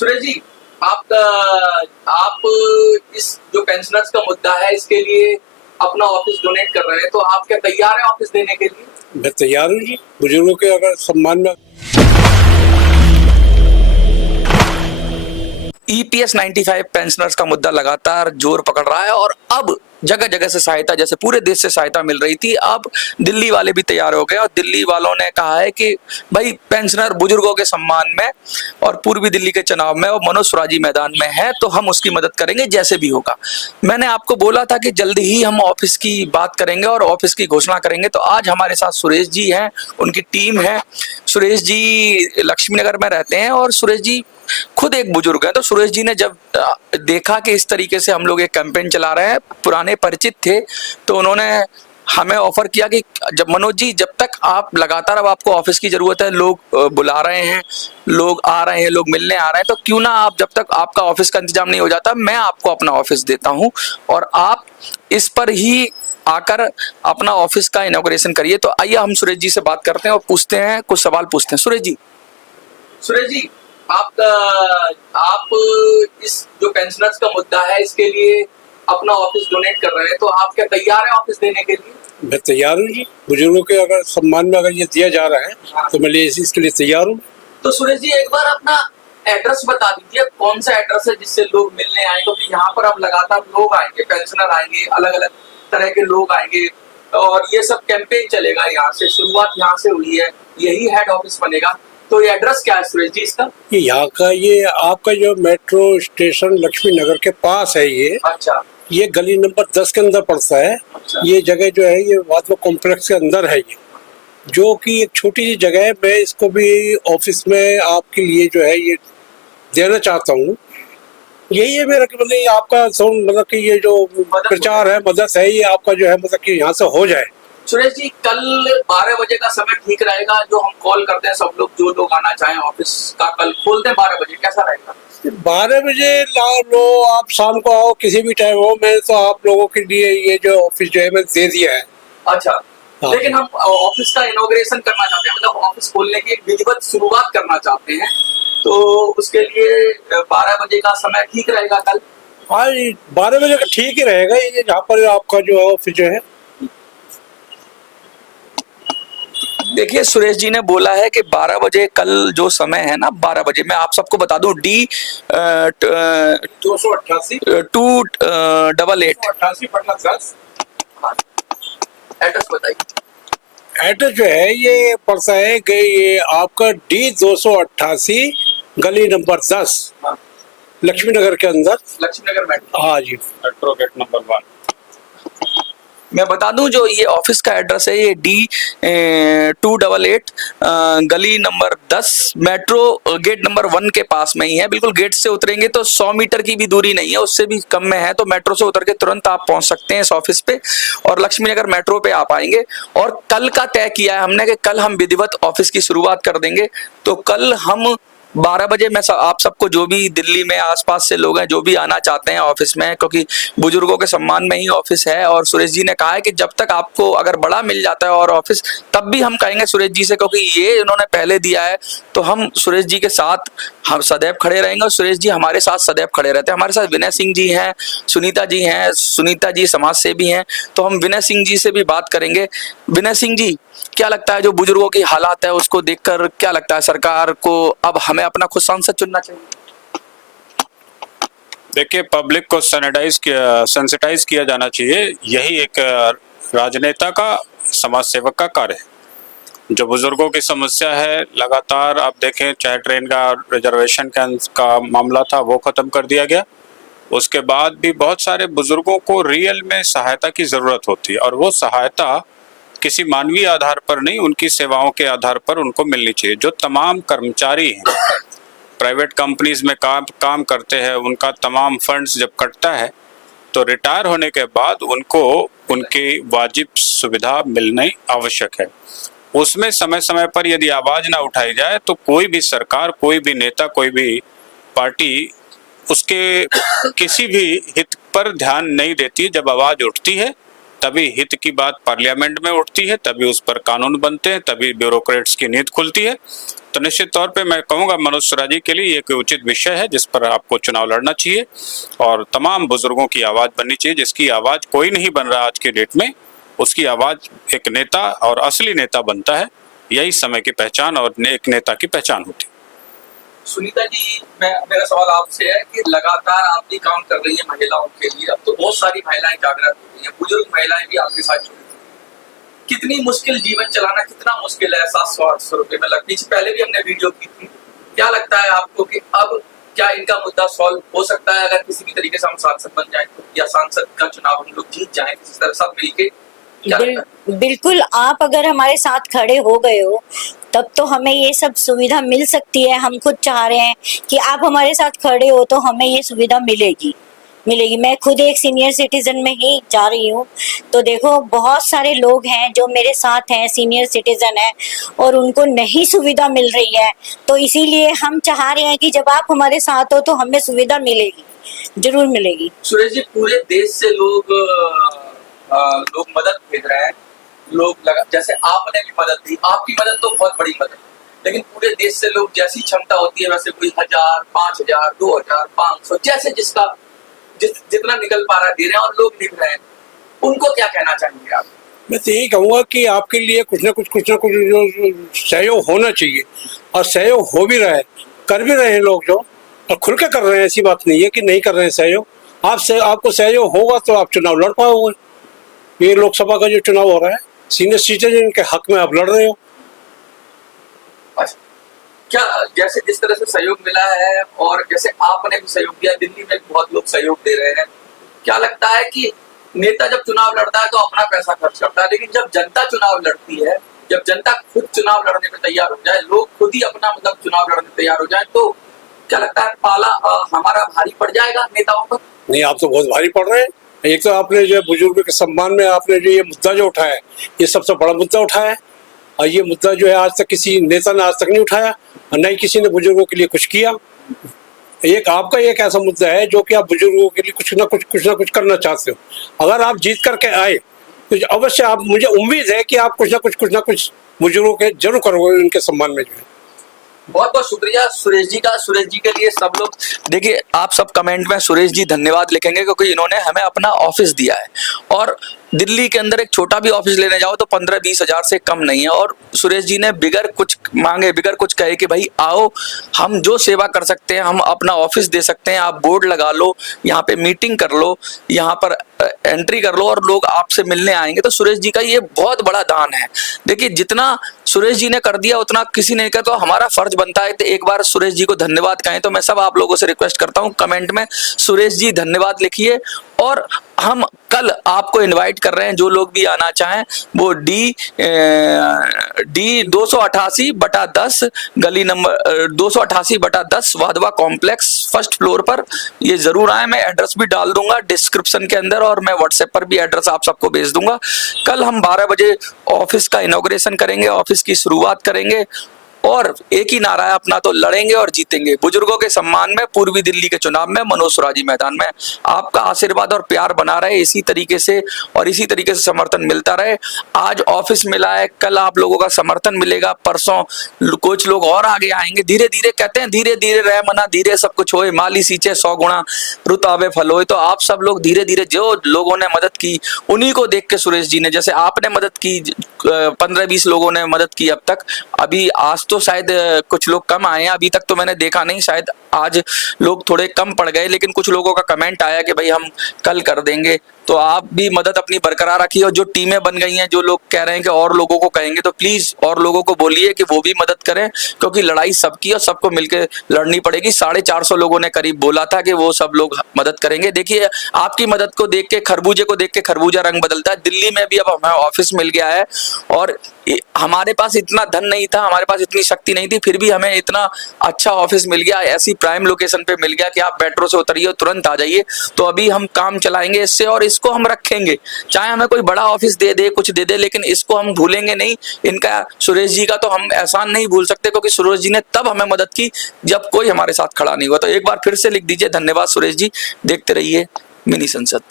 सुरेश जी, आप आप इस जो पेंशनर्स का मुद्दा है इसके लिए अपना ऑफिस डोनेट कर रहे हैं, तो आप क्या तैयार हैं ऑफिस देने के लिए? मैं तैयार हूँ जी। बुजुर्गों के अगर सम्मान में ईपीएस 95 पेंशनर्स का मुद्दा लगातार जोर पकड़ रहा है और अब जगह जगह से सहायता, जैसे पूरे देश से सहायता मिल रही थी, अब दिल्ली वाले भी तैयार हो गए और दिल्ली वालों ने कहा है कि भाई पेंशनर बुजुर्गों के सम्मान में और पूर्वी दिल्ली के चुनाव में और मनोज सुराजी मैदान में है तो हम उसकी मदद करेंगे जैसे भी होगा। मैंने आपको बोला था कि जल्दी ही हम ऑफिस की बात करेंगे और ऑफिस की घोषणा करेंगे, तो आज हमारे साथ सुरेश जी हैं, उनकी टीम है। सुरेश जी लक्ष्मी नगर में रहते हैं और सुरेश जी खुद एक बुजुर्ग है। तो सुरेश जी ने जब देखा कि इस तरीके से हम लोग एक कैंपेन चला रहे हैं, पुराने परिचित थे, तो उन्होंने हमें ऑफर किया कि जब मनोज जी, जब तक आप लगातार, अब आपको ऑफिस की जरूरत है, लोग बुला रहे हैं, लोग आ रहे हैं, लोग मिलने आ रहे हैं, तो क्यों ना आप, जब तक आपका ऑफिस का इंतजाम नहीं हो जाता, मैं आपको अपना ऑफिस देता हूं और आप इस पर ही आकर अपना ऑफिस का इनॉग्रेशन करिए। तो आइए हम सुरेश जी से बात करते हैं और पूछते हैं, कुछ सवाल पूछते हैं। सुरेश जी, आप इस जो पेंशनर्स का मुद्दा है इसके लिए अपना ऑफिस डोनेट कर रहे हैं, तो आप क्या तैयार हैं ऑफिस देने के लिए? मैं तैयार हूँ जी। बुजुर्गों के अगर सम्मान में अगर ये दिया जा रहा है तो मैं इसके लिए तैयार हूँ। तो सुरेश जी, एक बार अपना एड्रेस बता दीजिए, कौन सा एड्रेस है जिससे लोग मिलने आए, क्योंकि तो यहाँ पर अब लगातार लोग आएंगे, पेंशनर आएंगे, अलग अलग तरह के लोग आएंगे और ये सब कैंपेन चलेगा। यहाँ से शुरुआत यहाँ से हुई है, यही हेड ऑफिस बनेगा। तो ये एड्रेस क्या है सुरेश जी इसका? ये यहाँ का, ये आपका जो मेट्रो स्टेशन लक्ष्मी नगर के पास है ये। अच्छा। ये गली नंबर 10 के अंदर पड़ता है। अच्छा। ये जगह जो है ये वाटवा कॉम्प्लेक्स के अंदर है ये, जो कि एक छोटी सी जगह है। मैं इसको भी ऑफिस में आपके लिए जो है ये देना चाहता हूँ। यही है मेरा कि मतलब आपका मतलब कि ये जो प्रचार है, मदद है, ये आपका जो है मतलब कि यहाँ से हो जाए। सुरेश जी, कल 12 बजे का समय ठीक रहेगा? जो हम कॉल करते हैं सब लोग, जो लोग आना चाहें ऑफिस का, कल खोलते हैं 12 बजे, कैसा रहेगा? 12 बजे लो, आप शाम को आओ, किसी भी टाइम हो। मैं तो आप लोगों के लिए ये जो ऑफिस जो है मैं दे दिया है। अच्छा। हाँ। लेकिन हम ऑफिस का इनॉग्रेशन करना चाहते हैं, मतलब ऑफिस खोलने की एक विधिवत शुरुआत करना चाहते हैं, तो उसके लिए 12 बजे का समय ठीक रहेगा कल? हाँ, 12 बजे का ठीक ही रहेगा। ये जहाँ पर आपका जो ऑफिस जो है, देखिए सुरेश जी ने बोला है कि 12 बजे कल जो समय है ना, 12 बजे, मैं आप सबको बता दूं, D 288 288 एड्रेस बताइए। एड्रेस जो है ये पड़ता है कि ये आपका D 288 गली नंबर 10 लक्ष्मी नगर के अंदर। लक्ष्मी नगर मेट्रो। हाँ जी, मेट्रो गेट नंबर 1। मैं बता दूं, जो ये ऑफिस का एड्रेस है ये D 288 गली नंबर 10 मेट्रो गेट नंबर 1 के पास में ही है। बिल्कुल गेट से उतरेंगे तो 100 मीटर की भी दूरी नहीं है, उससे भी कम में है। तो मेट्रो से उतर के तुरंत आप पहुंच सकते हैं इस ऑफिस पे और लक्ष्मी नगर मेट्रो पे आप आएंगे। और कल का तय किया है हमने कि कल हम विधिवत ऑफिस की शुरुआत कर देंगे। तो कल हम 12 बजे मैं आप सबको, जो भी दिल्ली में आसपास से लोग हैं, जो भी आना चाहते हैं ऑफिस में, क्योंकि बुजुर्गों के सम्मान में ही ऑफिस है, और सुरेश जी ने कहा है कि जब तक आपको अगर बड़ा मिल जाता है और ऑफिस, तब भी हम कहेंगे सुरेश जी से, क्योंकि ये इन्होंने पहले दिया है। तो हम सुरेश जी के साथ हम सदैव खड़े रहेंगे और सुरेश जी हमारे साथ सदैव खड़े रहते हैं। हमारे साथ विनय सिंह जी हैं, सुनीता जी हैं, सुनीता जी समाज सेवी हैं, तो हम विनय सिंह जी से भी बात करेंगे। विनय सिंह जी, क्या लगता है जो बुजुर्गों की हालात है उसको देखकर क्या लगता है सरकार को अब हमें अपना खुद सांसद चुनना चाहिए? देखिए, पब्लिक को सेंसिटाइज किया जाना चाहिए। यही एक राजनेता का, समाज सेवक का कार्य है। जो बुजुर्गों की समस्या है, लगातार आप देखें, चाहे ट्रेन का रिजर्वेशन का मामला था वो खत्म कर दिया गया, उसके बाद भी बहुत सारे बुजुर्गों को रियल में सहायता की जरूरत होती है और वो सहायता किसी मानवीय आधार पर नहीं, उनकी सेवाओं के आधार पर उनको मिलनी चाहिए। जो तमाम कर्मचारी हैं, प्राइवेट कंपनीज में काम करते हैं, उनका तमाम फंड्स जब कटता है तो रिटायर होने के बाद उनको उनकी वाजिब सुविधा मिलनी आवश्यक है। उसमें समय समय पर यदि आवाज ना उठाई जाए तो कोई भी सरकार, कोई भी नेता, कोई भी पार्टी उसके किसी भी हित पर ध्यान नहीं देती। जब आवाज उठती है तभी हित की बात पार्लियामेंट में उठती है, तभी उस पर कानून बनते हैं, तभी ब्यूरोक्रेट्स की नींद खुलती है। तो निश्चित तौर पे मैं कहूँगा मनोज सिराजी के लिए एक उचित विषय है जिस पर आपको चुनाव लड़ना चाहिए और तमाम बुजुर्गों की आवाज़ बननी चाहिए। जिसकी आवाज़ कोई नहीं बन रहा आज के डेट में, उसकी आवाज़ एक नेता और असली नेता बनता है। यही समय की पहचान और एक नेता की पहचान होती है। सुनीता जी, मेरा सवाल आपसे है कि लगातार आप भी काम कर रही है महिलाओं के लिए, अब तो बहुत सारी महिलाएं जागृत हो रही हैं, बुजुर्ग महिलाएं भी आपके साथ जुड़ी हैं। कितनी मुश्किल जीवन चलाना, कितना मुश्किल है 700-800 रुपए में लगती है। पहले भी हमने वीडियो की थी। क्या लगता है आपको कि अब क्या इनका मुद्दा सॉल्व हो सकता है अगर किसी भी तरीके से हम सांसद बन जाए या सांसद का चुनाव हम लोग जीत जाए किसी तरह साथ मिलके? बिल्कुल, आप अगर हमारे साथ खड़े हो गए हो तब तो हमें ये सब सुविधा मिल सकती है। हम खुद चाह रहे हैं कि आप हमारे साथ खड़े हो तो हमें ये सुविधा मिलेगी। मैं खुद एक सीनियर सिटीजन में ही जा रही हूँ, तो देखो बहुत सारे लोग हैं जो मेरे साथ हैं, सीनियर सिटीजन हैं, और उनको नहीं सुविधा मिल रही है। तो इसीलिए हम चाह रहे हैं कि जब आप हमारे साथ हो तो हमें सुविधा मिलेगी, जरूर मिलेगी। सुरेश जी, पूरे देश से लोग मदद भेज रहे हैं, जैसे आपने भी मदद दी, आपकी मदद तो बहुत बड़ी मदद, लेकिन पूरे देश से लोग जैसी क्षमता होती है वैसे कोई 1000, 5000, 2000, 500 जैसे जितना निकल पा रहा है दे रहे हैं और लोग निकल रहे हैं। उनको क्या कहना चाहेंगे आप? मैं तो यही कहूँगा कि आपके लिए कुछ ना कुछ जो सहयोग होना चाहिए, और सहयोग हो भी रहा है, कर भी रहे हैं लोग जो, और खुल के कर रहे हैं। ऐसी बात नहीं है कि नहीं कर रहे हैं सहयोग। आपको सहयोग होगा तो आप चुनाव लड़ पाओगे। ये लोकसभा का जो चुनाव हो रहा है, सीनियर सिटीजन के हक में आप लड़ रहे हो। अच्छा, क्या जैसे जिस तरह से सहयोग मिला है और जैसे आपने भी सहयोग दिया, दिल्ली में भी बहुत लोग सहयोग दे रहे हैं, क्या लगता है कि नेता जब चुनाव लड़ता है तो अपना पैसा खर्च करता है, लेकिन जब जनता चुनाव लड़ती है, जब जनता खुद चुनाव लड़ने में तैयार हो जाए, लोग खुद ही अपना चुनाव लड़ने में तैयार हो जाए, तो क्या लगता है पाला हमारा भारी पड़ जाएगा नेताओं पर? नहीं, आप तो बहुत भारी पड़ रहे हैं। एक तो आपने जो बुजुर्ग के सम्मान में आपने जो ये मुद्दा जो उठाया है, ये सबसे बड़ा मुद्दा उठाया है, और ये मुद्दा जो है आज तक किसी नेता ने आज तक नहीं उठाया, और न ही किसी ने बुजुर्गों के लिए कुछ किया। एक आपका एक ऐसा मुद्दा है जो कि आप बुजुर्गों के लिए कुछ ना कुछ करना चाहते हो। अगर आप जीत करके आए तो अवश्य आप, मुझे उम्मीद है कि आप कुछ ना कुछ बुजुर्गों के जरूर करोगे, उनके सम्मान में जो है। बहुत बहुत शुक्रिया सुरेश जी का। सुरेश जी के लिए सब लोग देखिए, आप सब कमेंट में सुरेश जी धन्यवाद लिखेंगे, क्योंकि इन्होंने हमें अपना ऑफिस दिया है, और दिल्ली के अंदर एक छोटा भी ऑफिस लेने जाओ तो 15-20 हजार से कम नहीं है। और सुरेश जी ने बिगर कुछ मांगे, बिगर कुछ कहे कि भाई आओ, हम जो सेवा कर सकते हैं, हम अपना ऑफिस दे सकते हैं, आप बोर्ड लगा लो, यहाँ पे मीटिंग कर लो, यहाँ पर एंट्री कर लो और लोग आपसे मिलने आएंगे। तो सुरेश जी का ये बहुत बड़ा दान है। देखिए, जितना सुरेश जी ने कर दिया उतना किसी ने किया, तो हमारा फर्ज बनता है तो एक बार सुरेश जी को धन्यवाद कहें। तो मैं सब आप लोगों से रिक्वेस्ट करता हूं, कमेंट में सुरेश जी धन्यवाद लिखिए। और हम कल आपको इनवाइट कर रहे हैं, जो लोग भी आना चाहें वो डी 288/10 गली number 288/10 Wadhwa complex first floor पर, ये जरूर आए। मैं एड्रेस भी डाल दूंगा डिस्क्रिप्शन के अंदर, और मैं व्हाट्सएप पर भी एड्रेस आप सबको भेज दूंगा। कल हम 12 बजे ऑफिस का इनॉग्रेशन करेंगे, ऑफिस की शुरुआत करेंगे, और एक ही नारा है अपना, तो लड़ेंगे और जीतेंगे। बुजुर्गों के सम्मान में पूर्वी दिल्ली के चुनाव में मनोज सिराजी मैदान में। आपका आशीर्वाद और प्यार बना रहे इसी तरीके से, और इसी तरीके से समर्थन मिलता रहे। आज ऑफिस मिला है, कल आप लोगों का समर्थन मिलेगा, परसों कुछ लोग और आगे आएंगे। धीरे धीरे कहते हैं, धीरे धीरे रह मना, धीरे सब कुछ होए, माली सींचे 100 गुणा रुत आवे फल होए। तो आप सब लोग धीरे धीरे, जो लोगों ने मदद की उन्हीं को देख के सुरेश जी ने, जैसे आपने मदद की, 15-20 लोगों ने मदद की अब तक, अभी आज तो शायद कुछ लोग कम आए हैं, अभी तक तो मैंने देखा नहीं, शायद आज लोग थोड़े कम पड़ गए, लेकिन कुछ लोगों का कमेंट आया कि भाई हम कल कर देंगे। तो आप भी मदद अपनी बरकरार रखिए, और जो टीमें बन गई हैं, जो लोग कह रहे हैं कि और लोगों को कहेंगे, तो प्लीज और लोगों को बोलिए कि वो भी मदद करें, क्योंकि लड़ाई सबकी और सबको मिलकर लड़नी पड़ेगी। 450 लोगों ने करीब बोला था कि वो सब लोग मदद करेंगे। देखिए, आपकी मदद को देख के, खरबूजे को देख के खरबूजा रंग बदलता है। दिल्ली में भी अब हमें ऑफिस मिल गया है, और हमारे पास इतना धन नहीं था, हमारे पास इतनी शक्ति नहीं थी, फिर भी हमें इतना अच्छा ऑफिस मिल गया, ऐसी प्राइम लोकेशन पे मिल गया कि आप मेट्रो से उतरिए तुरंत आ जाइए। तो अभी हम काम चलाएंगे इससे, और इसको हम रखेंगे, चाहे हमें कोई बड़ा ऑफिस दे दे, कुछ दे दे, लेकिन इसको हम भूलेंगे नहीं। इनका, सुरेश जी का तो हम एहसान नहीं भूल सकते, क्योंकि सुरेश जी ने तब हमें मदद की जब कोई हमारे साथ खड़ा नहीं हुआ। तो एक बार फिर से लिख दीजिए, धन्यवाद सुरेश जी। देखते रहिए मिनी संसद।